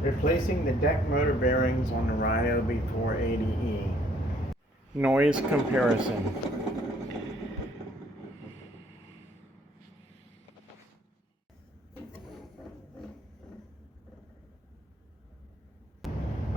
Replacing the deck motor bearings on the Ryobi 480E. Noise comparison.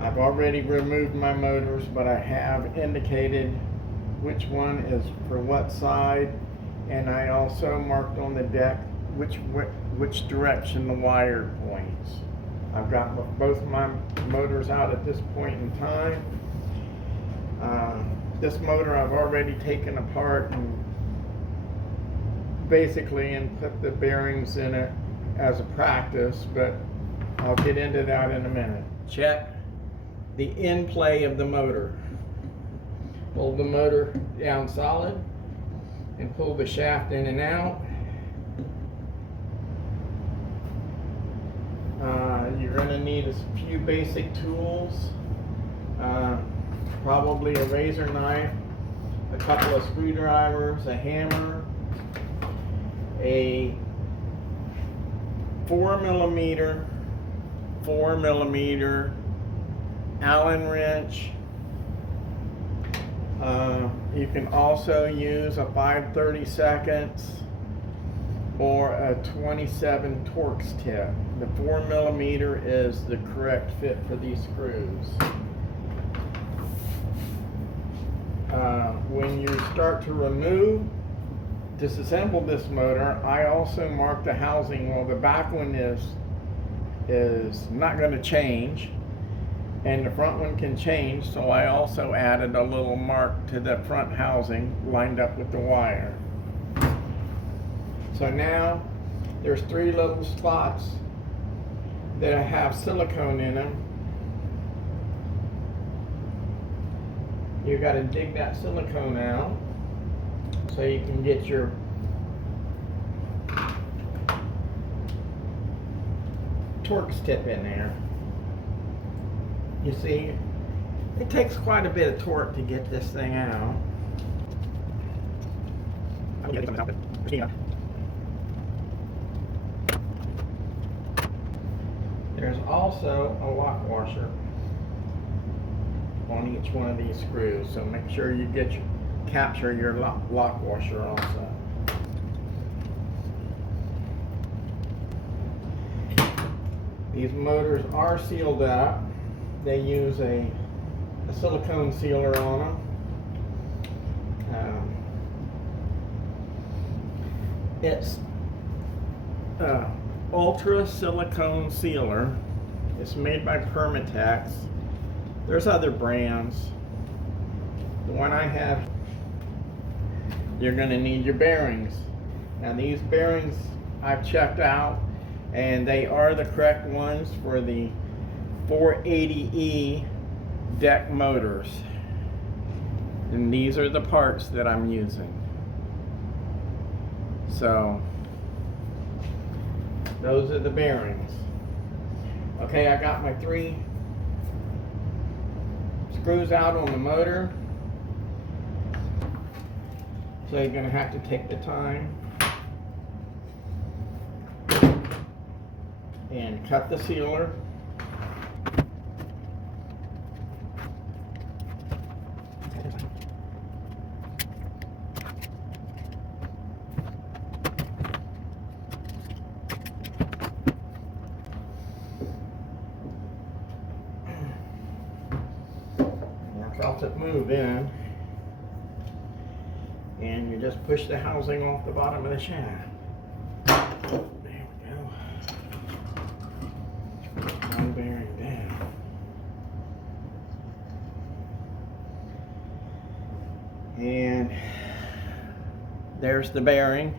I've already removed my motors, but I have indicated which one is for what side, and I also marked on the deck which direction the wire points. I've got both my motors out at this point in time. This motor I've already taken apart and put the bearings in it as a practice, but I'll get into that in a minute. Check the in play of the motor. Hold the motor down solid and pull the shaft in and out. You're going to need a few basic tools, probably a razor knife, a couple of screwdrivers, a hammer, a 4mm Allen wrench. You can also use a 5/32 or a 27 Torx tip. The 4mm is the correct fit for these screws. When you start to disassemble this motor, I also marked the housing. Well, the back one is not going to change, and the front one can change, so I also added a little mark to the front housing lined up with the wire. So now there's 3 little spots that have silicone in them. You got to dig that silicone out so you can get your Torx tip in there. You see, it takes quite a bit of torque to get this thing out. There's also a lock washer on each one of these screws, so make sure you capture your lock washer also. These motors are sealed up. They use a silicone sealer on them. It's ultra silicone sealer. It's made by Permatex. There's other brands. The one I have, you're going to need your bearings. Now these bearings I've checked out, and they are the correct ones for the 480E deck motors. And these are the parts that I'm using. So those are the bearings. Okay, I got my 3 screws out on the motor. So you're going to have to take the time and cut the sealer. I felt it move in, and you just push the housing off the bottom of the shaft. There we go. One bearing down. And there's the bearing,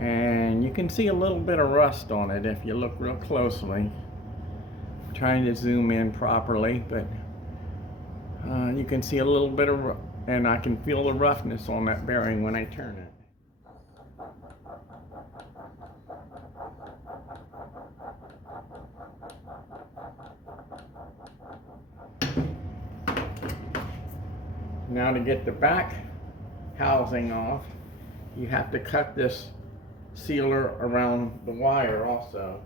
and you can see a little bit of rust on it if you look real closely. I'm trying to zoom in properly, but you can see a little bit of, and I can feel the roughness on that bearing when I turn it. Now to get the back housing off, you have to cut this sealer around the wire also.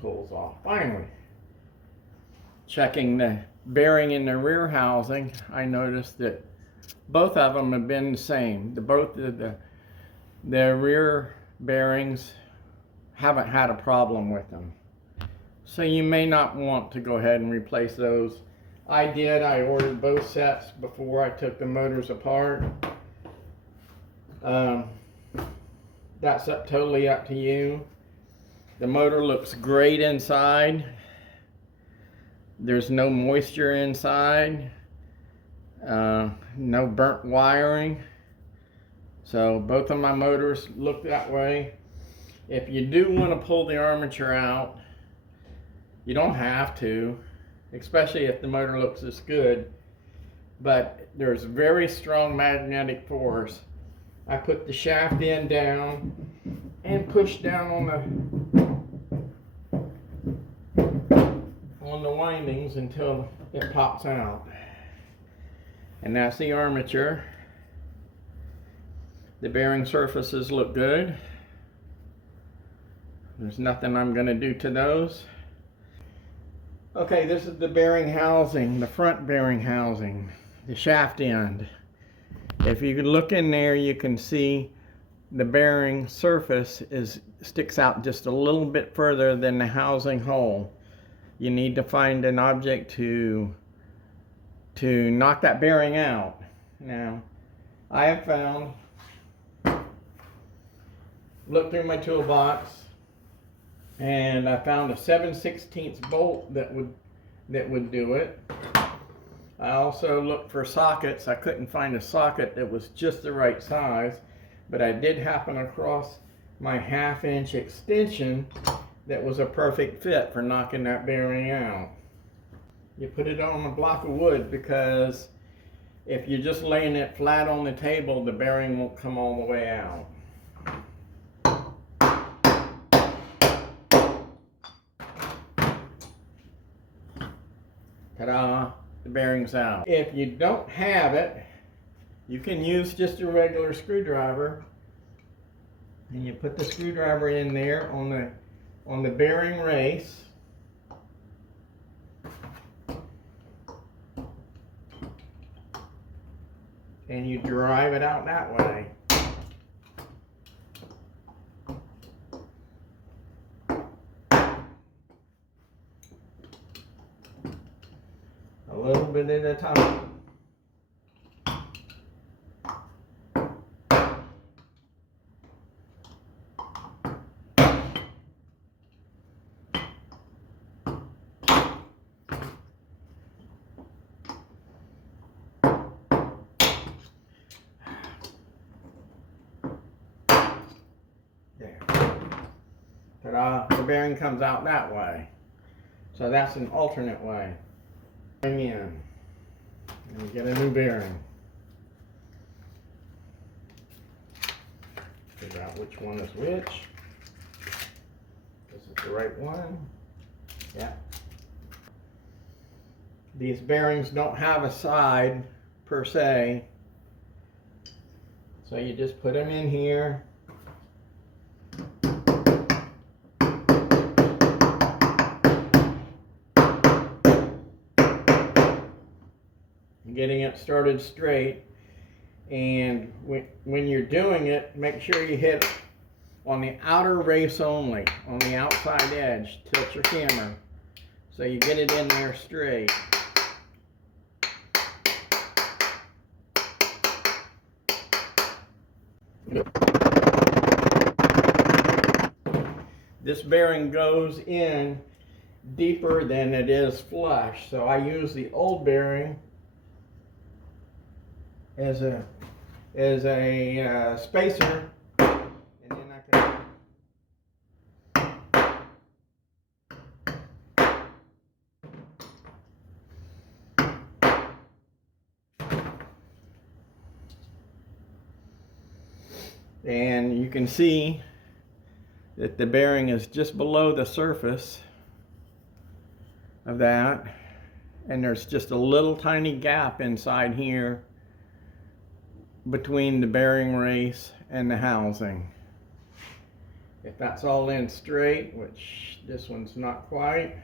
pulls off. Finally, checking the bearing in the rear housing, I noticed that both of them have been the same. The rear bearings haven't had a problem with them. So you may not want to go ahead and replace those. I did. I ordered both sets before I took the motors apart. That's totally up to you. The motor looks great inside. There's no moisture inside. No burnt wiring. So both of my motors look that way. If you do want to pull the armature out, you don't have to, especially if the motor looks this good, but there's very strong magnetic force. I put the shaft end down and push down on the windings until it pops out. And that's the armature. The bearing surfaces look good. There's nothing I'm going to do to those. Okay, this is the bearing housing, the front bearing housing, the shaft end. If you look in there, you can see the bearing surface sticks out just a little bit further than the housing hole. You need to find an object to knock that bearing out. Now, I have found, looked through my toolbox, and I found a 7/16 bolt that would do it. I also looked for sockets. I couldn't find a socket that was just the right size, but I did happen across my 1/2-inch extension that was a perfect fit for knocking that bearing out. You put it on a block of wood, because if you're just laying it flat on the table, the bearing won't come all the way out. Ta-da! The bearing's out. If you don't have it, you can use just a regular screwdriver, and you put the screwdriver in there on the bearing race. And you drive it out that way. A little bit at a time. There. Ta-da! The bearing comes out that way. So that's an alternate way. Bring in and we get a new bearing. Figure out which one is which. This is the right one. Yeah. These bearings don't have a side per se, so you just put them in here. Getting it started straight, and when you're doing it, make sure you hit on the outer race only, on the outside edge. Tilt your camera so you get it in there straight. This bearing goes in deeper than it is flush, so I use the old bearing as a spacer, and then I can and you can see that the bearing is just below the surface of that, and there's just a little tiny gap inside here between the bearing race and the housing. If that's all in straight, which this one's not quite.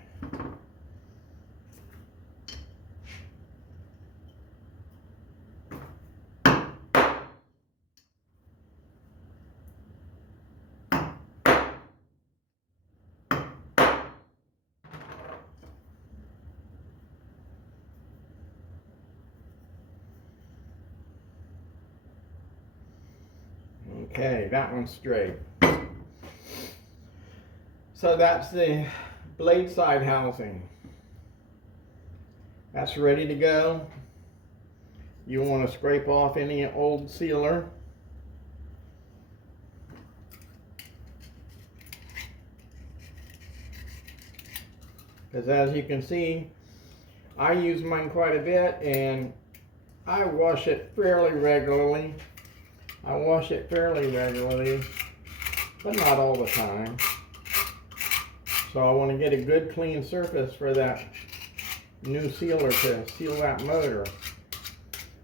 Okay, that one's straight. So that's the blade side housing. That's ready to go. You want to scrape off any old sealer. Because as you can see, I use mine quite a bit and I wash it fairly regularly. but not all the time. So I want to get a good clean surface for that new sealer to seal that motor.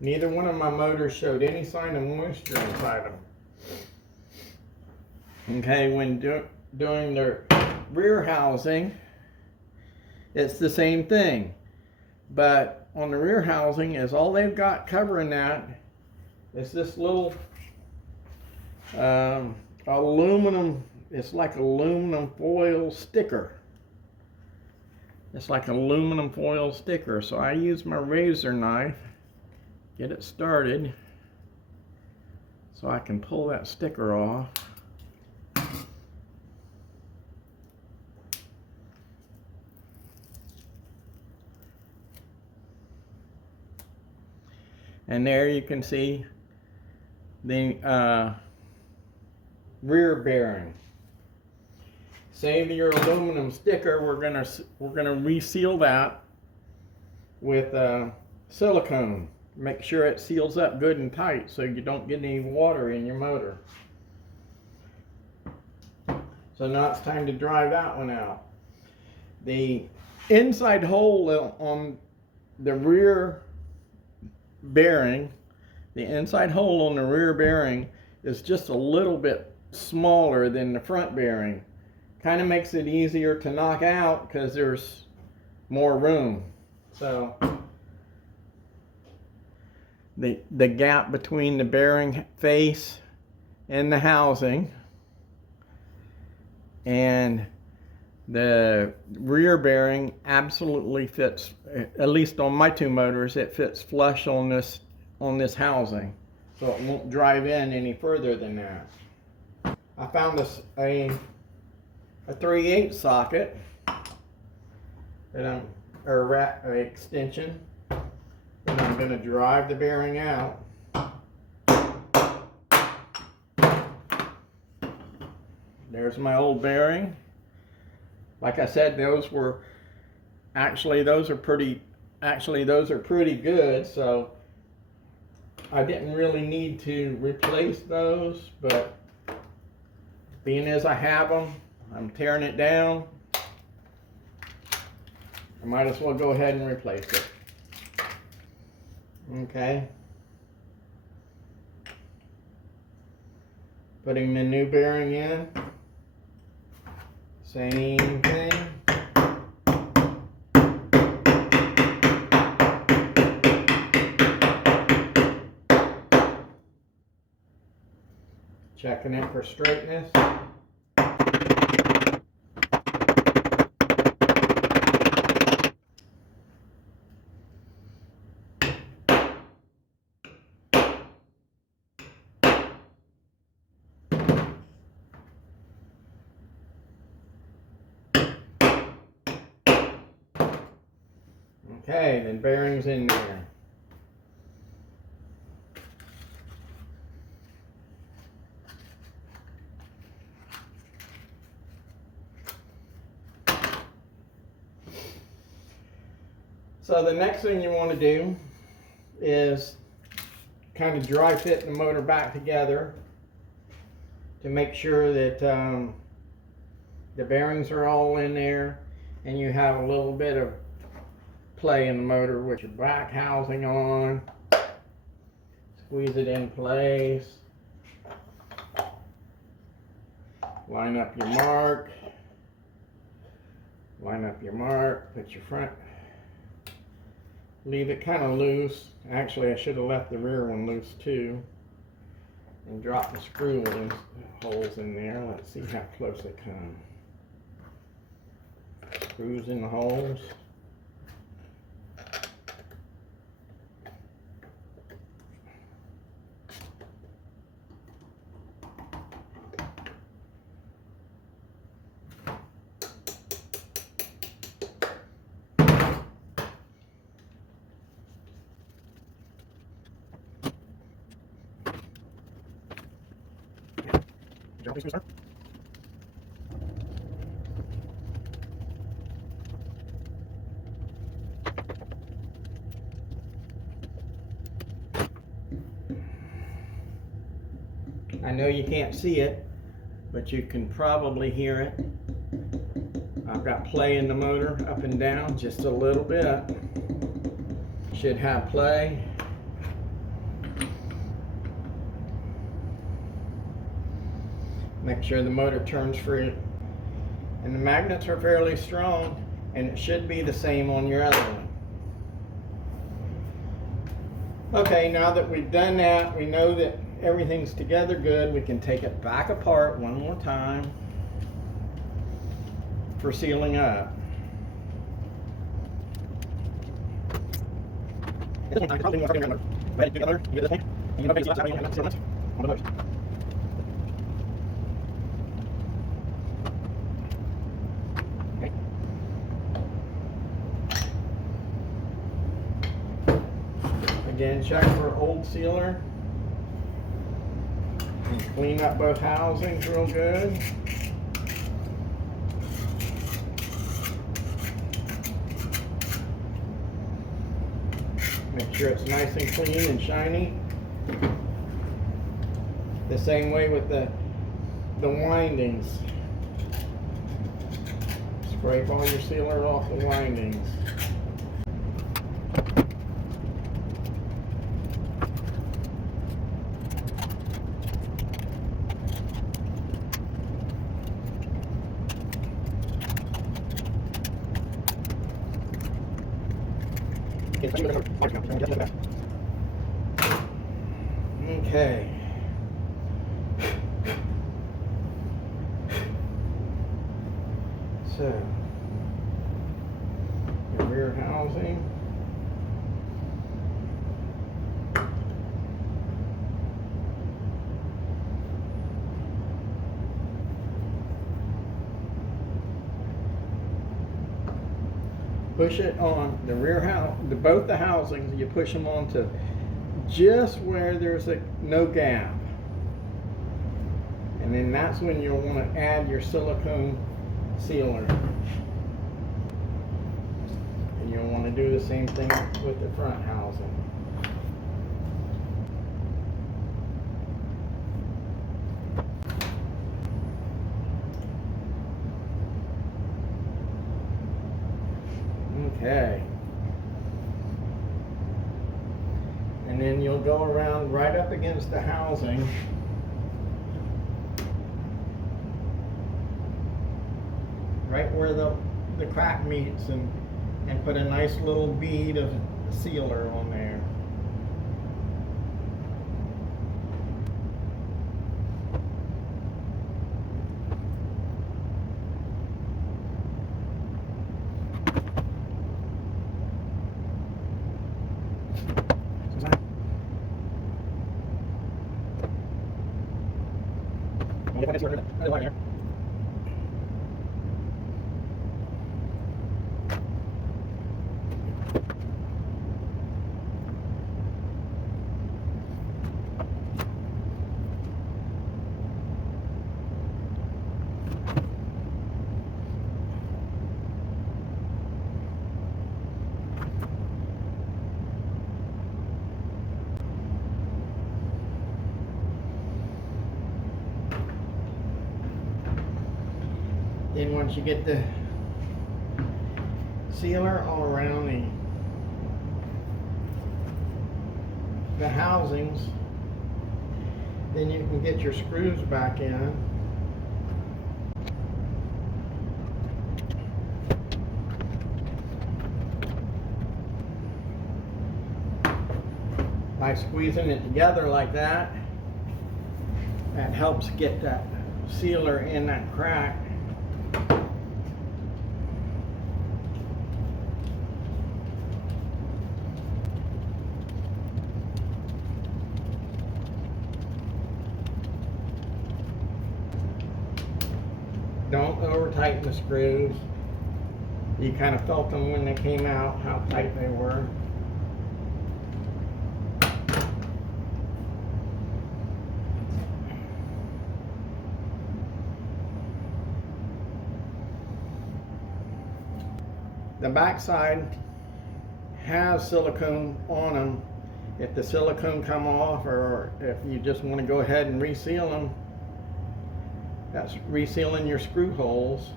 Neither one of my motors showed any sign of moisture inside them. Okay, when doing the rear housing, it's the same thing. But on the rear housing is all they've got covering that is this little aluminum, it's like aluminum foil sticker. It's like aluminum foil sticker. So I use my razor knife, get it started, so I can pull that sticker off. And there you can see the rear bearing. Save your aluminum sticker. We're gonna reseal that with silicone. Make sure it seals up good and tight so you don't get any water in your motor. So now it's time to dry that one out. The inside hole on the rear bearing, the inside hole on the rear bearing is just a little bit smaller than the front bearing. Kind of makes it easier to knock out because there's more room. So the gap between the bearing face and the housing and the rear bearing absolutely fits, at least on my two motors, it fits flush on this housing, so it won't drive in any further than that. I found a 3/8 socket that or extension, and I'm going to drive the bearing out. There's my old bearing. Like I said, those are pretty good, so I didn't really need to replace those, but being as I have them, I'm tearing it down. I might as well go ahead and replace it. Okay. Putting the new bearing in. Same thing. Checking it for straightness. Okay, then bearings in there. So the next thing you want to do is kind of dry fit the motor back together to make sure that the bearings are all in there and you have a little bit of play in the motor with your back housing on. Squeeze it in place. Line up your mark. Line up your mark. Put your front. Leave it kind of loose. Actually, I should have left the rear one loose too. And drop the screw holes in there. Let's see how close they come. Screws in the holes. I know you can't see it, but you can probably hear it. I've got play in the motor up and down just a little bit. Should have play. Make sure the motor turns free. And the magnets are fairly strong, and it should be the same on your other one. Okay, now that we've done that, we know that everything's together good. We can take it back apart one more time for sealing up. Again, check for old sealer. And clean up both housings real good. Make sure it's nice and clean and shiny. The same way with the windings. Scrape all your sealer off the windings. Okay. So, your rear housing. Push it on the rear house, both the housings. You push them onto just where there's no gap, and then that's when you'll want to add your silicone sealer. And you'll want to do the same thing with the front housing. Okay. And then you'll go around right up against the housing. Right where the crack meets, and put a nice little bead of sealer on there. Then once you get the sealer all around the housings, then you can get your screws back in. by squeezing it together like that. That helps get that sealer in that crack. Don't over tighten the screws. You kind of felt them when they came out, how tight they were. The back side has silicone on them. If the silicone come off, or if you just want to go ahead and reseal them, that's resealing your screw holes.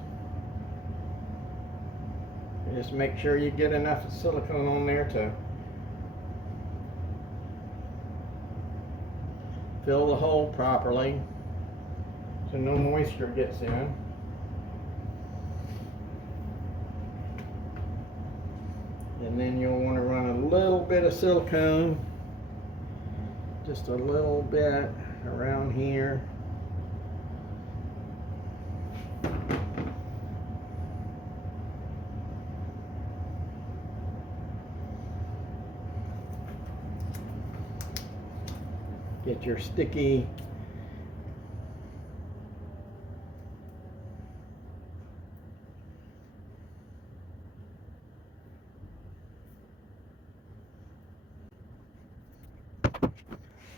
Just make sure you get enough silicone on there to fill the hole properly so no moisture gets in. And then you'll want to run a little bit of silicone, just a little bit around here. Get your sticky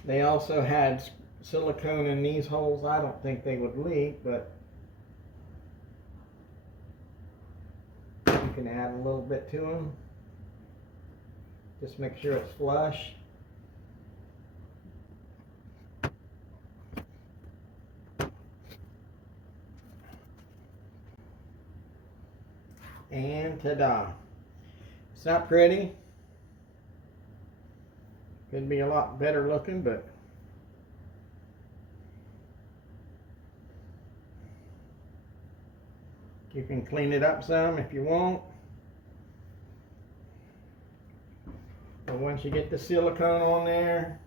They also had silicone in these holes. I don't think they would leak, but you can add a little bit to them. Just make sure it's flush. And ta-da! It's not pretty. Could be a lot better looking, but you can clean it up some if you want. But once you get the silicone on there,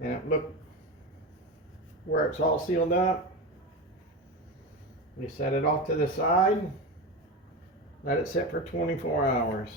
and it look where it's all sealed up, you set it off to the side, let it sit for 24 hours.